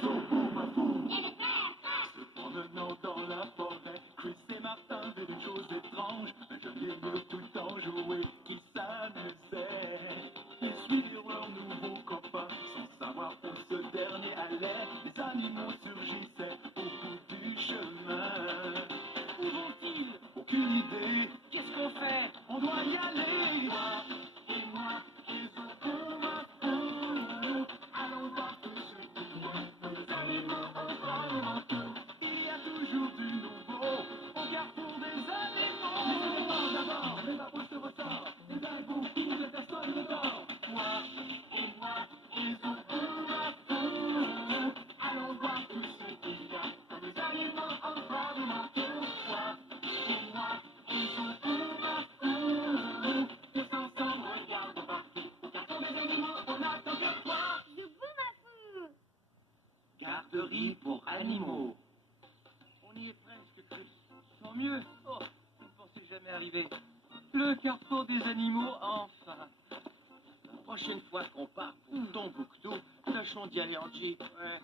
Zobo Mafou. Se promenant dans la forêt, Chris et Martin virent une chose étrange. Un jeune milieu tout le temps joué qui s'amusait. Ils suivirent leur nouveau copain sans savoir où ce dernier allait. Les animaux surgissaient au bout du chemin. Où vont-ils? Aucune idée. Qu'est-ce qu'on fait? On doit y aller. Toi et moi et Zobo Mafou. Allons voir tout ce qu'il y a. Les animaux ont vraiment tout. Il y a toujours du nouveau au carrefour des animaux. Les éléphants d'abord, les babouches se ressortent. Les animaux qui ne personne ne dort. Toi et moi et Zobo Mafou. Allons voir tout ce qu'il y a. Les animaux ont vraiment tout. Toi et moi et Zobo Mafou. Tous ensemble, regardons partout. Au carrefour des animaux, on attend que toi. Zobo Mafou. Garderie pour animaux. On y est presque, Chris. Tant mieux. Oh, je ne pensais jamais arriver. Le carrefour des animaux, enfin. La prochaine fois qu'on part pour Tombouctou, tâchons d'y aller en jeep. Ouais.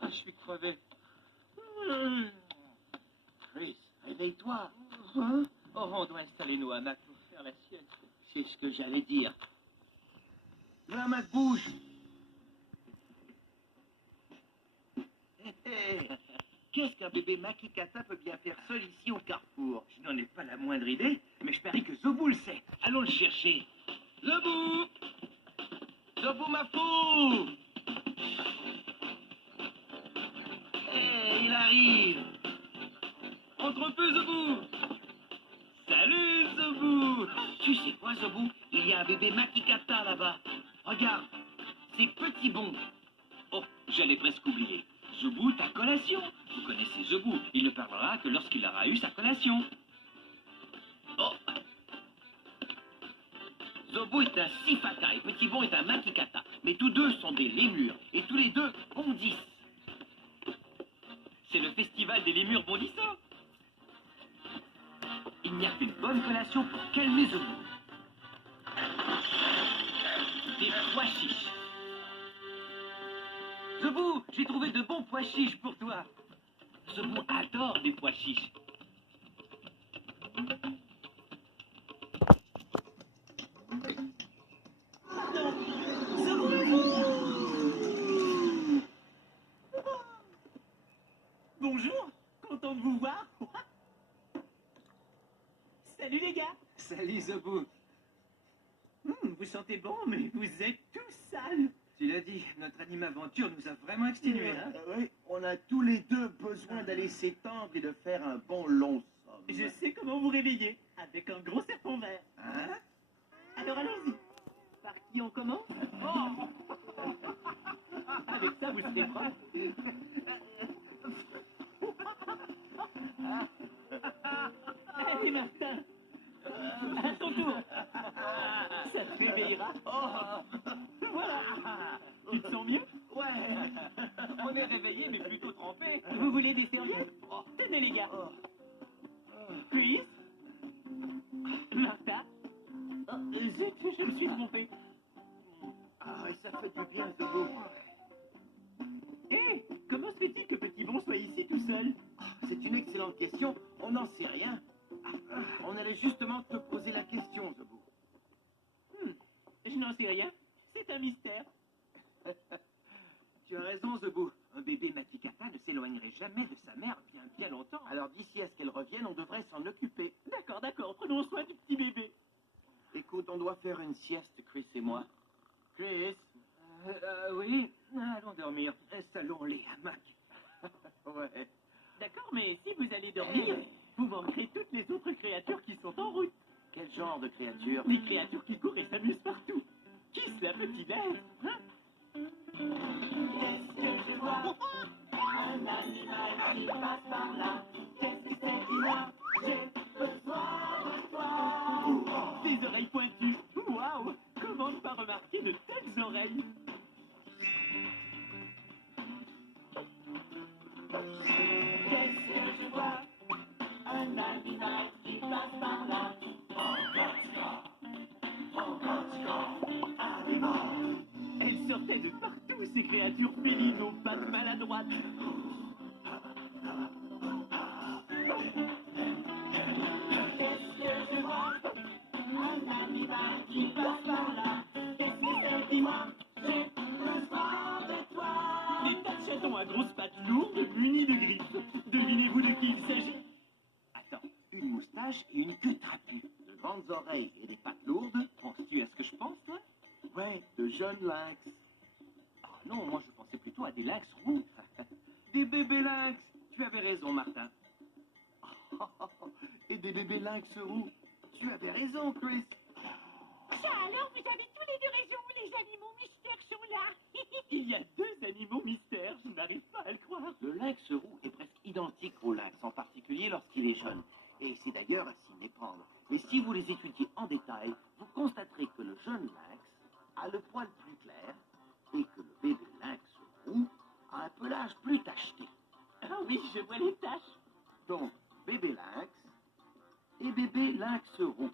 Ah, je suis crevé. Chris, réveille-toi. Hein? Oh, on doit installer nos hamacs pour faire la sieste. C'est ce que j'allais dire. Le hamac bouge. Qu'est-ce qu'un bébé Makikata peut bien faire seul ici au carrefour? Je n'en ai pas la moindre idée, mais je parie que Zobo le sait. Allons le chercher. Zobo! Zobo Mafou! Hé, il arrive! Entre un peu, Zobo! Salut, Zobo! Tu sais quoi, Zobo? Il y a un bébé Makikata là-bas. Regarde, c'est Petit Bon. Oh, j'allais presque oublier. Zobo, ta collation. Vous connaissez Zobo, il ne parlera que lorsqu'il aura eu sa collation. Oh. Zobo est un Sifaka et Petit Bon est un Makikata. Mais tous deux sont des lémures. Et tous les deux bondissent. C'est le festival des lémures bondissants. Il n'y a qu'une bonne collation pour calmer Zobo. Des pois chiches. Zobo, j'ai trouvé de bons pois chiches pour toi. Zobo adore des pois chiches. Bonjour, content de vous voir. Salut les gars. Salut Zobo. Vous sentez bon, mais vous êtes tous sales. Tu l'as dit, notre animaventure nous a vraiment exténués. Hein? Oui, on a tous les deux besoin d'aller s'étendre et de faire un bon long somme. Je sais comment vous réveiller, avec un gros serpent vert. Hein? Alors allons-y. Par qui on commence? Avec ça, vous serez prêts. Allez, Martin. À ton tour. Ça te réveillera. Voilà. Tu te sens mieux? Ouais. On est réveillés, mais plutôt trempés. Vous voulez des serviettes? Tenez, les gars. Chris? Martha? Zut, je me suis trompé. Ah, ça fait du bien, Zobo. Hé, comment se fait-il que Petit Bon soit ici tout seul? C'est une excellente question. On n'en sait rien. On allait justement te poser la question, Zobo. Je n'en sais rien. C'est un mystère. Tu as raison, Zobo. Un bébé Makikata ne s'éloignerait jamais de sa mère bien longtemps. Alors d'ici à ce qu'elle revienne, on devrait s'en occuper. D'accord, prenons soin du petit bébé. Écoute, on doit faire une sieste, Chris et moi. Chris? Oui, allons dormir. Installons les hamacs. Ouais. D'accord, mais si vous allez dormir, vous manquerez toutes les autres créatures qui sont en route. Quel genre de créature? Les créatures qui courent et s'amusent partout. Qui cela peut-il être, hein? Qu'est-ce que je vois? Un animal qui passe par là. Qu'est-ce que c'est qu'il a? J'ai besoin de toi. Des oreilles pointues. Waouh! Comment ne pas remarquer de telles oreilles? Qu'est-ce que je vois? Un animal qui passe par là. Elles sortaient de partout, ces créatures allure féline aux pattes maladroites. Qu'est-ce que je vois? Un animal qui passe par là. Qu'est-ce que c'est? Dis-moi, j'ai besoin de toi. Des tas de chatons à grosses pattes lourdes munis de griffes. Devinez-vous de qui il s'agit? Attends, une moustache et une queue trapue, de grandes oreilles et des pattes lourdes. Penses-tu à ce que je pense, toi? Ouais, de jeunes lynx. Ah non, moi je pensais plutôt à des lynx roux. Des bébés lynx. Tu avais raison, Martin. Et des bébés lynx roux. Tu avais raison, Chris. Ça alors, vous avez tous les deux raison, les animaux mystères sont là. Il y a deux animaux mystères, je n'arrive pas à le croire. Le lynx roux est presque identique au lynx, en particulier lorsqu'il est jeune. Et c'est d'ailleurs à s'y méprendre. Mais si vous les étudiez en détail, vous constaterez que le jeune lynx a le poil plus clair et que le bébé lynx roux a un pelage plus tacheté. Ah oui, je vois les taches. Donc, bébé lynx et bébé lynx roux.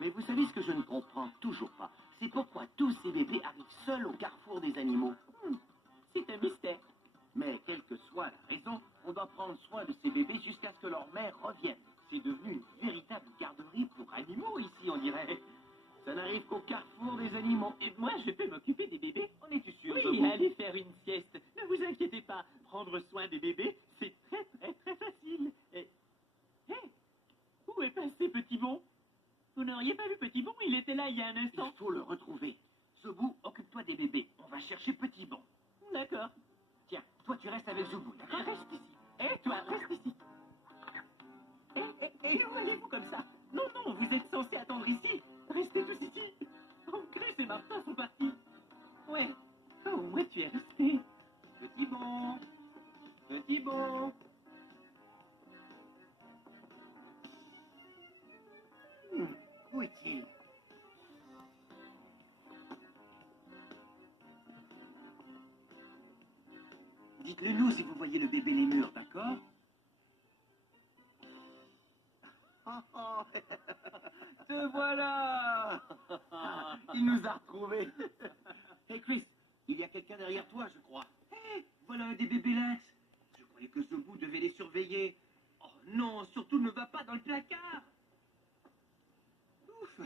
Mais vous savez ce que je ne comprends toujours pas? C'est pourquoi tous ces bébés arrivent seuls au carrefour des animaux. C'est un mystère. Mais quelle que soit la raison, on doit prendre soin de ces bébés jusqu'à ce que leur mère revienne. C'est devenu une véritable garderie pour animaux ici, on dirait. Ça n'arrive qu'au carrefour des animaux. Et moi, je peux m'occuper des bébés. En es-tu sûr, Oui, Zobo? allez faire une sieste. Ne vous inquiétez pas. Prendre soin des bébés, c'est très très très facile. Et... Hé, où est passé Petit Bon? Vous n'auriez pas vu Petit Bon? Il était là il y a un instant. Il faut le retrouver. Zobou, occupe-toi des bébés. On va chercher Petit Bon. D'accord. Tiens, toi tu restes avec Zobou, d'accord? Reste ici. Et toi, reste ici. Et où allez-vous comme ça? Non, non, vous êtes censé attendre ici. Restez tous ici. Oh, Chris et Martin sont partis. Ouais. Oh, ouais, tu es resté. Petit Bon. Petit Bon. Où est-il? Dites-le nous si vous voyez le bébé lémur, d'accord? Oh, te voilà! Il nous a retrouvés. Hey Chris, il y a quelqu'un derrière toi, je crois. Hey, voilà un des bébés lynx. Je croyais que Zobou devait les surveiller. Oh non, surtout ne va pas dans le placard. Ouf,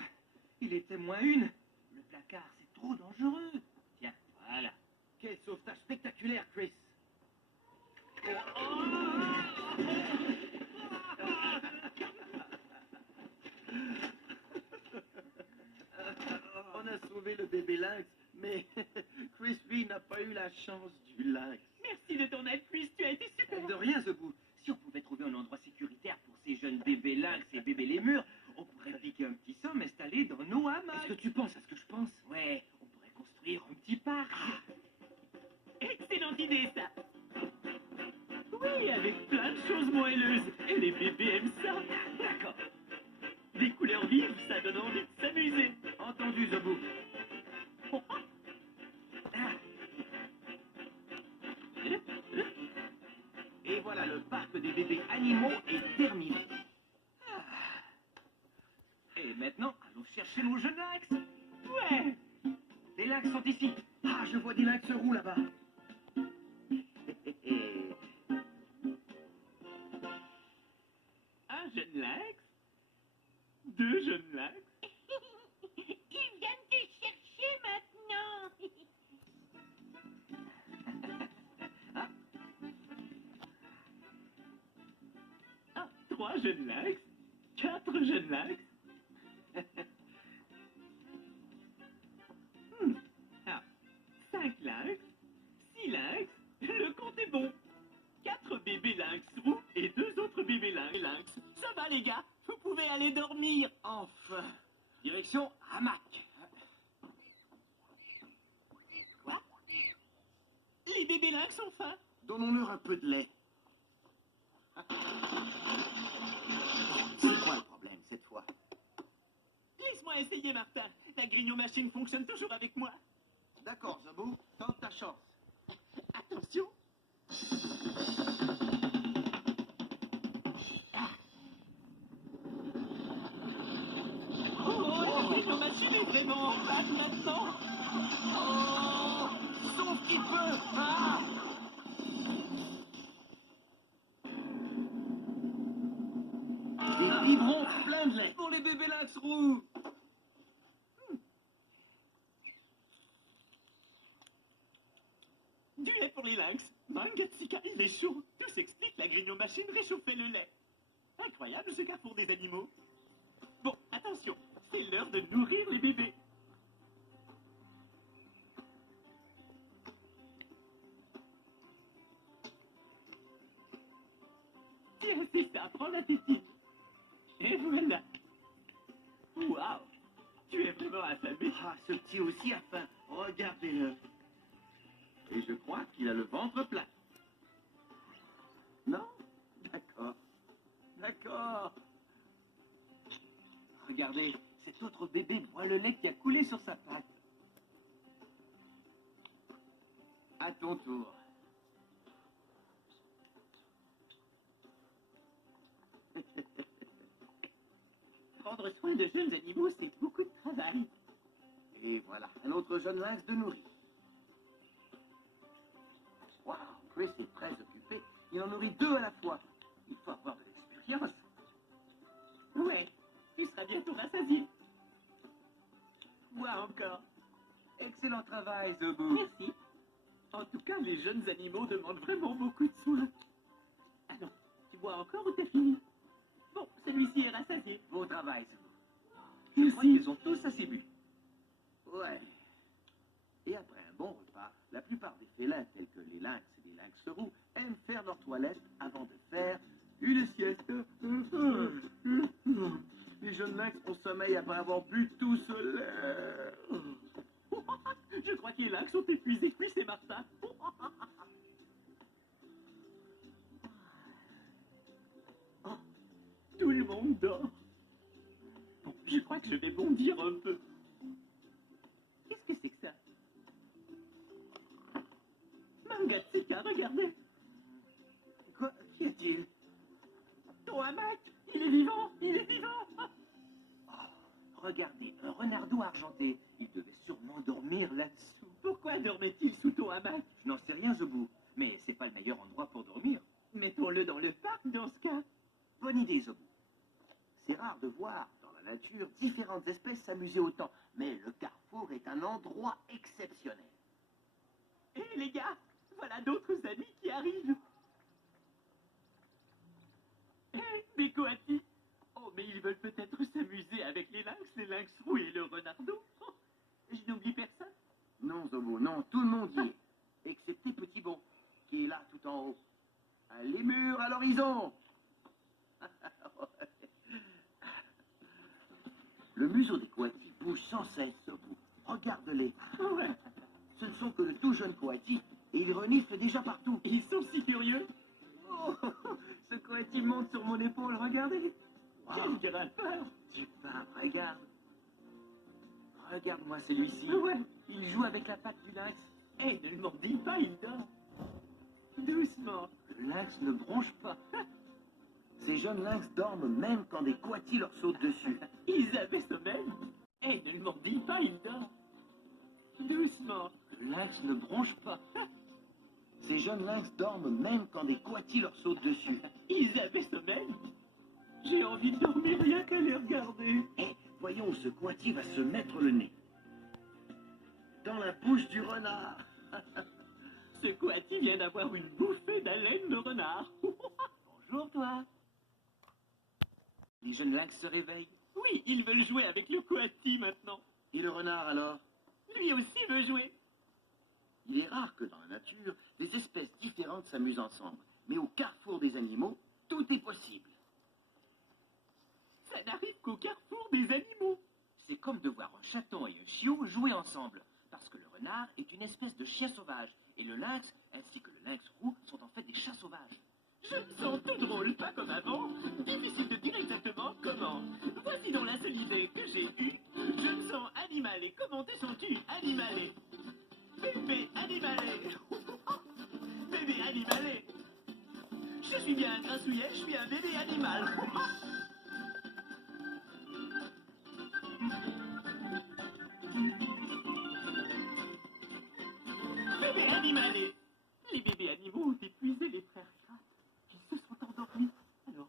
il était moins une. Le placard, c'est trop dangereux. Tiens, voilà. Quel sauvetage spectaculaire, Chris. On a sauvé le bébé lynx, mais Chris, lui, n'a pas eu la chance du lynx. Merci de ton aide, Chris. Tu as été super. De rien, Zobou. Si on pouvait trouver un endroit sécuritaire pour ces jeunes bébés lynx et bébés lémurs, on pourrait piquer un petit somme installé dans nos hamacs. Est-ce que tu penses à ce que je pense? Ouais, on pourrait construire un petit parc. Excellente idée, ça. Oui, avec plein de choses moelleuses. Et les bébés aiment ça. D'accord. Des couleurs vives, ça donne envie de s'amuser. Entendu, Zobou. Et voilà, le parc des bébés animaux est terminé. Et maintenant, allons chercher nos jeunes lynx. Ouais. Les lynx sont ici. Ah, je vois des lynx roux là-bas. Un jeune lynx. Deux jeunes lynx. Ils viennent te chercher maintenant. Ah, trois jeunes lynx. Quatre jeunes lynx. Ah, 5 lynx, 6 lynx, le compte est bon. 4 bébés lynx roux et 2 autres bébés lynx. Ça va les gars, vous pouvez aller dormir. Enfin, direction hamac. Quoi? Les bébés lynx ont faim. Donnons-leur un peu de lait. C'est quoi le problème cette fois? Laisse-moi essayer, Martin. La grignon-machine fonctionne toujours avec moi. D'accord, Zobou, tente ta chance. Attention. Oh, la grignon-machine est vraiment en panne maintenant. Oh, sauf qu'il peut. lynx roux. Du lait pour les lynx. Mangatsika, il est chaud. Tout s'explique, la grignon-machine réchauffait le lait. Incroyable ce carrefour des animaux. Bon, attention, c'est l'heure de nourrir les bébés. Tiens, c'est ça, prends la tétine. Et voilà. Waouh, tu es vraiment affamé. Ah, ce petit aussi a faim. Regardez-le. Et je crois qu'il a le ventre plat. Non? D'accord. D'accord. Regardez, cet autre bébé boit le lait qui a coulé sur sa patte. À ton tour. Prendre soin de jeunes animaux, c'est beaucoup de travail. Et voilà, un autre jeune lynx de nourri. Waouh, Chris est très occupé. Il en nourrit 2 à la fois. Il faut avoir de l'expérience. Ouais, tu seras bientôt rassasié. Bois encore. Excellent travail, Zobu. Merci. En tout cas, les jeunes animaux demandent vraiment beaucoup de soins. Ah non, tu bois encore ou t'as fini? Bon, celui-ci est rassasié. Bon travail, Zobu. Je crois qu'ils ont tous assez bu. Ouais. Et après un bon repas, la plupart des félins, tels que les lynx et les lynx roux, aiment faire leur toilette avant de faire une sieste. Les jeunes lynx ont sommeil après avoir bu tout ce lait. Je crois que les lynx sont épuisés, puis c'est Martin. Oh, tout le monde dort. Bon, je crois que je vais bondir un peu. Qu'est-ce que c'est que ça? Mangatsika, regardez. Quoi? Qu'y a-t-il? Ton hamac, il est vivant, il est vivant. Regardez, un renardeau argenté. Il devait sûrement dormir là-dessous. Pourquoi dormait-il sous ton hamac? Je n'en sais rien, Zobu, mais c'est pas le meilleur endroit pour dormir. Mettons-le dans le parc dans ce cas. Bonne idée, Zobu. C'est rare de voir dans la nature différentes espèces s'amuser autant, mais le carrefour est un endroit exceptionnel. Hé les gars, voilà d'autres amis qui arrivent. Hé, mes coatis. Oh, mais ils veulent peut-être s'amuser avec les lynx roux et le renardeau. Oh, je n'oublie personne. Non, Zobu, non, tout le monde y est, excepté Petit Bon, qui est là tout en haut. Un lémur à l'horizon. Le museau des coatis bouge sans cesse, Zobu. Regarde-les. Ouais, Ce ne sont que de tout jeunes coatis, et ils reniflent déjà partout. ils sont si curieux. Oh, ce coati monte sur mon épaule, regardez. Quel grimpeur. Super, regarde. Regarde-moi celui-ci. Ouais. Il joue avec la patte du lynx. Hé, ne le mordis pas, il dort. Doucement. Le lynx ne bronche pas. Ces jeunes lynx dorment même quand des coatis leur sautent dessus. Ils avaient sommeil. Hé, ne le mordis pas, il dort. Doucement. Le lynx ne bronche pas. Ces jeunes lynx dorment même quand des coatis leur sautent dessus. Ils avaient sommeil. J'ai envie de dormir rien qu'à les regarder. Et voyons où ce coati va se mettre le nez. Dans la bouche du renard. Ce coati vient d'avoir une bouffée d'haleine de renard. Bonjour toi. Les jeunes lynx se réveillent. Oui, ils veulent jouer avec le coati maintenant. Et le renard alors? Lui aussi veut jouer. Il est rare que dans la nature, des espèces différentes s'amusent ensemble. Mais au carrefour des animaux, tout est possible. Ça n'arrive qu'au carrefour des animaux. C'est comme de voir un chaton et un chiot jouer ensemble. Parce que le renard est une espèce de chien sauvage. Et le lynx, ainsi que le lynx roux, sont en fait des chats sauvages. Je me sens tout drôle, pas comme avant. Difficile de dire exactement comment. Voici donc la seule idée que j'ai eue. Je me sens animalé. Comment te sens-tu, animalé? Bébé animalé. Bébé animalé. Je suis bien un grassouillet, je suis un bébé animal. Bébé animalé. Les bébés animaux ont épuisé les frères Kratt. Ils se sont endormis. Alors,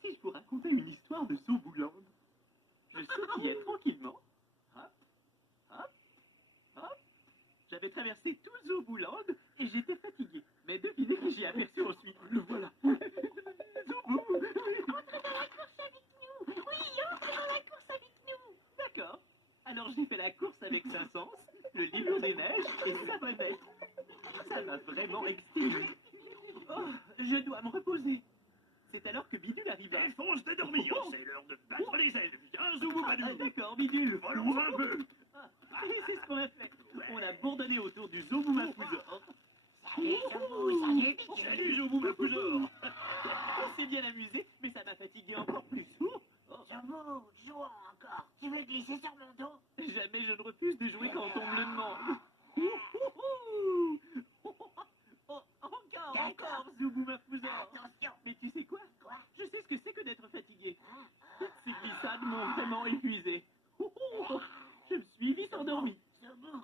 si je vous racontais une histoire de Zobuland, traversé tout le Zoobouland et j'étais fatigué. Mais devinez qui j'ai aperçu ensuite. Le voilà. Zoubou. Entre dans la course avec nous. Oui, entre dans la course avec nous. D'accord. Alors j'ai fait la course avec Saint-Saëns, le lion des neiges et Savonnette. Ça m'a vraiment excité. Oh, je dois me reposer. C'est alors que Bidule arriva. Alphonse de dormir, c'est l'heure de battre les ailes. Viens, Zoubou Ah, Badou. d'accord, Bidule. Volons un peu. Ah, et c'est ce qu'on a fait. On a bourdonné autour du Zoubou-Mafouzor. Salut, Zoubou Mafouzor. On s'est bien amusé, mais ça m'a fatigué encore plus. Zoubou, jouons encore. Tu veux glisser sur mon dos? Jamais je ne refuse de jouer quand on me le demande. Oh, encore, Zoubou-Mafouzor. Attention. Mais tu sais quoi? Quoi? Je sais ce que c'est que d'être fatigué. Ces glissades m'ont vraiment épuisé. Je me suis vite endormi. Zoubou.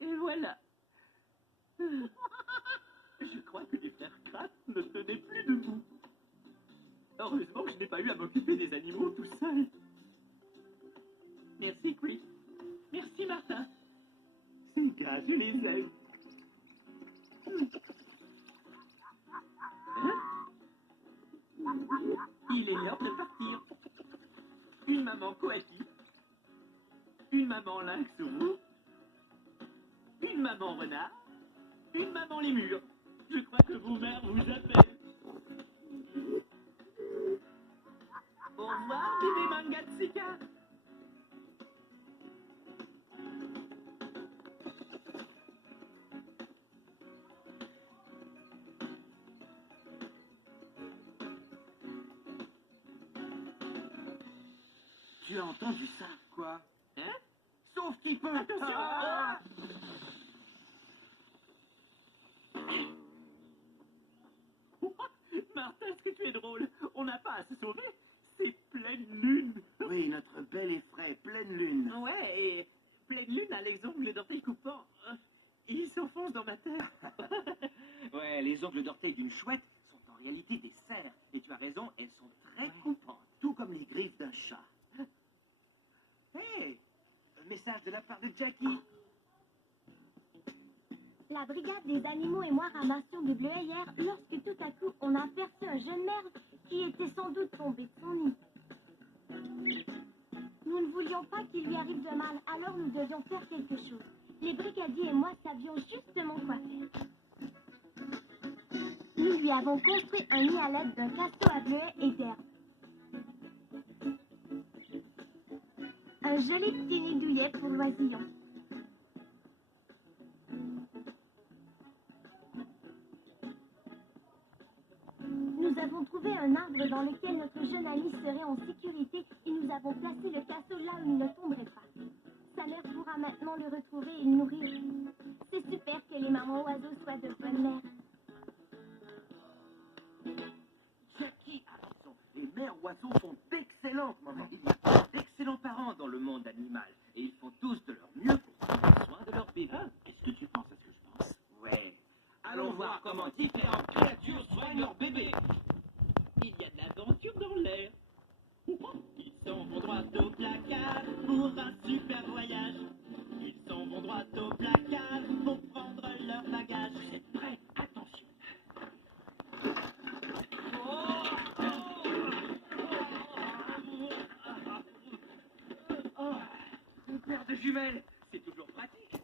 Et voilà. Je crois que les frères Kratt ne tenaient plus debout. Heureusement que je n'ai pas eu à m'occuper des animaux tout seul. Merci, Chris. Merci, Martin. Ces gars, je les aime. Hein? Il est l'heure de partir. Une maman coati. Une maman lynx roux. Une maman renard. Une maman lémur. Je crois que vos mères vous appellent. Au revoir, bébé Mangatsika. Tu as entendu ça? Quoi? Hein? Sauf qui peut. Attention! Ah! Martin, est-ce que tu es drôle? On n'a pas à se sauver. C'est pleine lune. Oui, notre belle et frais, pleine lune. Ouais, et pleine lune a les ongles d'orteil coupants. Ils s'enfoncent dans ma tête. Ouais, les ongles d'orteil d'une chouette sont en réalité des cerfs. Et tu as raison, elles sont très coupantes. Tout comme les griffes d'un chat. Hé! Un message de la part de Jackie. La brigade des animaux et moi ramassions des bleuets hier lorsque tout à coup on aperçut un jeune merle qui était sans doute tombé de son nid. Nous ne voulions pas qu'il lui arrive de mal, alors nous devions faire quelque chose. Les brigadiers et moi savions justement quoi faire. Nous lui avons construit un nid à l'aide d'un casseau à bleuets et d'herbes. Un joli petit nid douillet pour l'oisillon. Nous avons trouvé un arbre dans lequel notre jeune ami serait en sécurité et nous avons placé le casseau là où il ne tomberait pas. Sa mère pourra maintenant le retrouver et le nourrir. C'est super que les mamans oiseaux soient de bonnes mères. Jackie a raison. Les mères oiseaux sont d'excellentes, maman. Il y a d'excellents parents dans le monde animal. Et ils font tous de leur mieux pour prendre soin de leur bébé. Est-ce que tu penses à ce que je pense? Ouais. Allons voir comment différentes créatures soignent leur bébé. Il y a de l'aventure dans l'air. Ils s'en vont droit au placard pour un super voyage. Ils s'en vont droit au placard pour prendre leur bagage. Vous êtes prêts? Attention. Une paire de jumelles, c'est toujours pratique.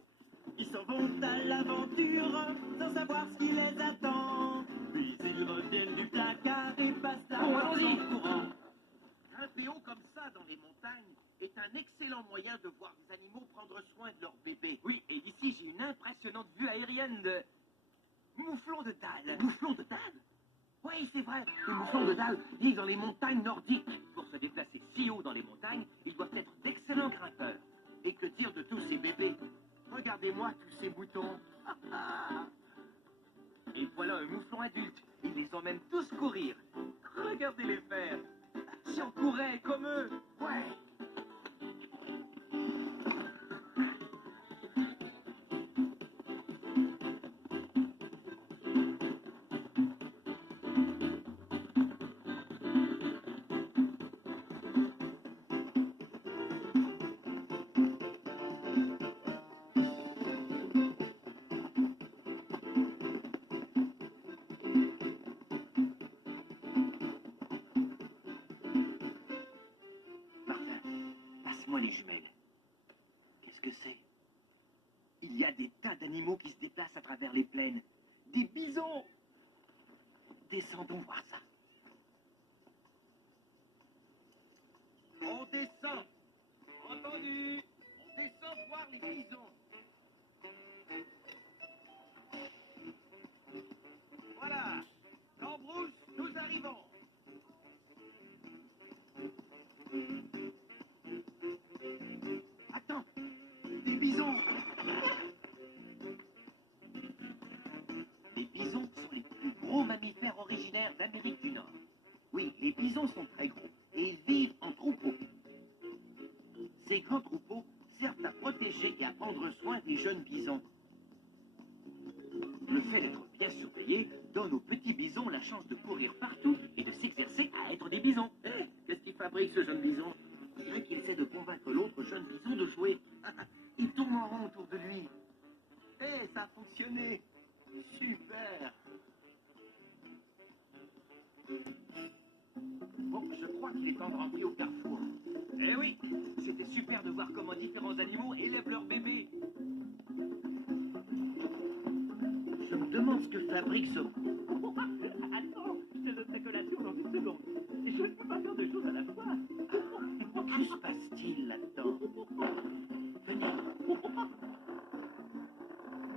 Ils s'en vont à l'aventure sans savoir ce qui les attend. Puis ils reviennent du placard et passent la Bon, route allons-y. en courant. Grimper haut comme ça dans les montagnes est un excellent moyen de voir les animaux prendre soin de leur bébé. Oui, et d'ici j'ai une impressionnante vue aérienne de mouflons de dalle. Mouflons de dalle? Oui, c'est vrai. Les mouflons de dalle vivent dans les montagnes nordiques. Pour se déplacer si haut dans les montagnes, ils doivent être d'excellents grimpeurs. Et que dire de tous ces bébés? Regardez-moi tous ces boutons. Et voilà un mouflon adulte. Ils les emmènent tous courir. Regardez-les faire. Si on courait comme eux. Ouais. Il y a des tas d'animaux qui se déplacent à travers les plaines. Des bisons. Descendons voir ça. On descend. Entendu. On descend voir les bisons. Voilà. En brousse, nous arrivons. Attends. Des bisons. Les bisons sont les plus gros mammifères originaires d'Amérique du Nord. Oui, les bisons sont très gros et ils vivent en troupeaux. Ces grands troupeaux servent à protéger et à prendre soin des jeunes bisons. Le fait d'être bien surveillé donne aux petits bisons la chance de courir partout et de s'exercer à être des bisons. Hé, qu'est-ce qu'il fabrique ce jeune bison? On dirait qu'il essaie de convaincre l'autre jeune bison de jouer. Il tourne en rond autour de lui. Hé, ça a fonctionné. Super. Bon, je crois qu'il est temps de rentrer au carrefour. Eh oui, c'était super de voir comment différents animaux élèvent leurs bébés. Je me demande ce que fabrique ce... Attends, je te donne ta collation dans une seconde. Je ne peux pas faire deux choses à la fois. Que se passe-t-il là-dedans? Venez.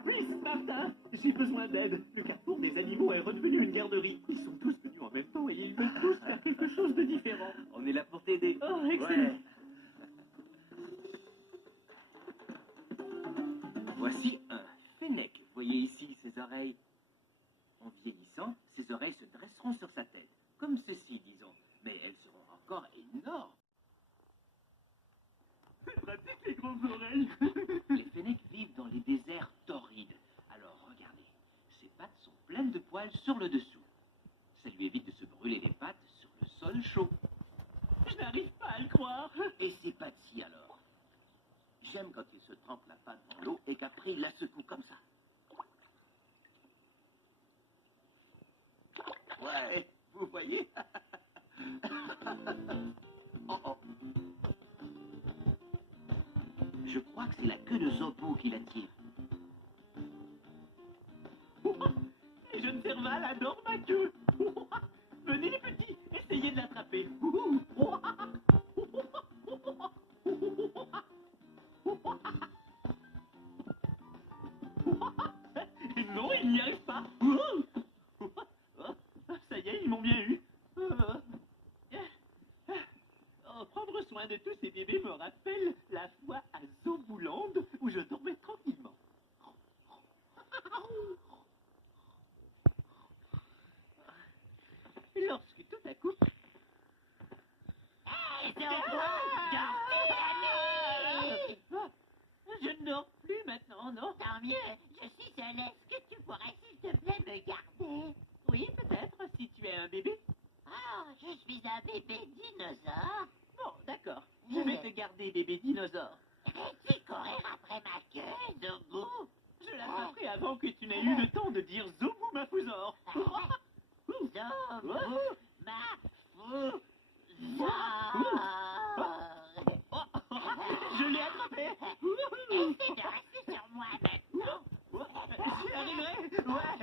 Chris, Martin, j'ai besoin d'aide. Le carrefour des animaux est redevenu une garderie. Ils sont tous venus en même temps et ils veulent tous faire quelque chose de différent. On est là pour t'aider. Oh, excellent. Ouais. Voici un fennec. Voyez ici ses oreilles. En vieillissant, ses oreilles se dresseront sur sa tête. Comme ceci, disons. Mais elles seront encore énormes. C'est pratique les grandes oreilles. Les fennecs vivent dans les déserts torrides. Alors, regardez. Ses pattes sont pleines de poils sur le dessous. Ça lui évite de se brûler les pattes sur le sol chaud. Je n'arrive pas à le croire. Et ses pattes-ci, alors? J'aime quand il se trempe la patte dans l'eau et qu'après il la secoue comme ça. Ouais, vous voyez? Oh oh. Je crois que c'est la queue de Zobo qui l'attire. Les jeunes cervales adorent ma queue. Venez les petits, essayez de l'attraper. Non, ils n'y arrivent pas. Ça y est, ils m'ont bien eu. Prendre soin de tous ces bébés me rappelle la fois à Zobuland où je dormais tranquillement. Lorsque tout à coup... Hey, Zobo, dormez la nuit! Je ne dors plus maintenant, non? Tant mieux, je suis seule. Est-ce que tu pourrais, s'il te plaît, me garder? Oui, peut-être, si tu es un bébé. Oh, je suis un bébé dinosaure. Bon, d'accord. Je vais te garder, bébé dinosaure. Vais-tu courir après ma queue, Zobo? Je l'attraperai avant que tu n'aies eu le temps de dire Zobu Mafouzor. Zobo Mafouzor. Je l'ai attrapé. Essaie de rester sur moi maintenant. J'y arriverai. Ouais.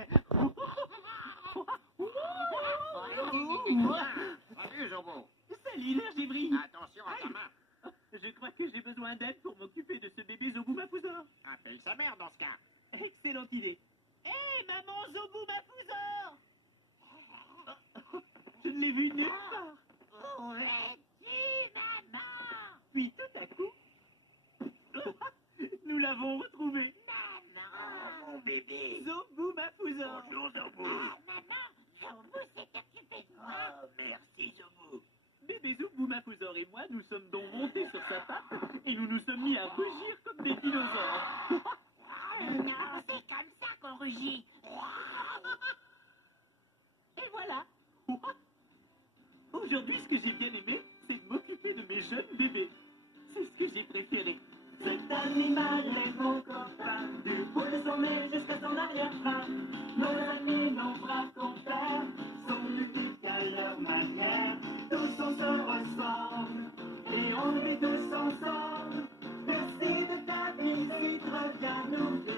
Salut, Zobo. Salut, l'ergébri. Attention à ta main. Je crois que j'ai besoin d'aide pour m'occuper de ce bébé Zobu Mafouzor. Appelle sa mère dans ce cas. Excellente idée. Hé, maman Zobu Mafouzor. Je ne l'ai vu nulle part. Où es-tu, maman? Puis tout à coup, nous l'avons retrouvé. Maman. Mon bébé. Zobu Mafouzor. Bonjour, Zobo. Ah, maman, Zobo s'est occupé de moi. Oh, merci, Zobo. Bébé Zobu Mafouzor et moi, nous sommes donc montés sur sa patte et nous nous sommes mis à rugir comme des dinosaures. Non, c'est comme ça qu'on rugit. Et voilà. Aujourd'hui, ce que j'ai bien aimé, c'est de m'occuper de mes jeunes bébés. C'est ce que j'ai préféré. Cet animal est mon copain, du bout de son nez jusqu'à son arrière-train. Nos amis, nos bras compères, sont uniques à leur manière. Tous on se ressemble, et on vit tous ensemble. Merci de ta visite, reviens nous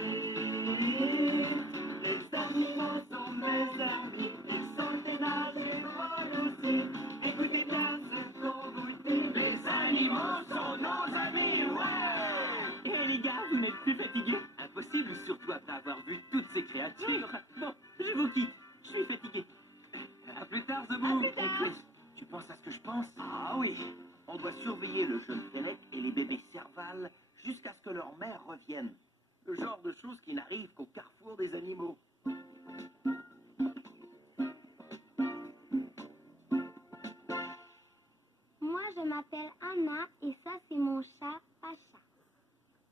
suivre. Bon, je vous quitte. Je suis fatigué. À plus tard, The Boo. plus tard. Et Chris, tu penses à ce que je pense? Ah oui, on doit surveiller le jeune Fennec et les bébés Serval jusqu'à ce que leur mère revienne. Le genre de choses qui n'arrivent qu'au carrefour des animaux. Moi, je m'appelle Anna et ça, c'est mon chat Pacha.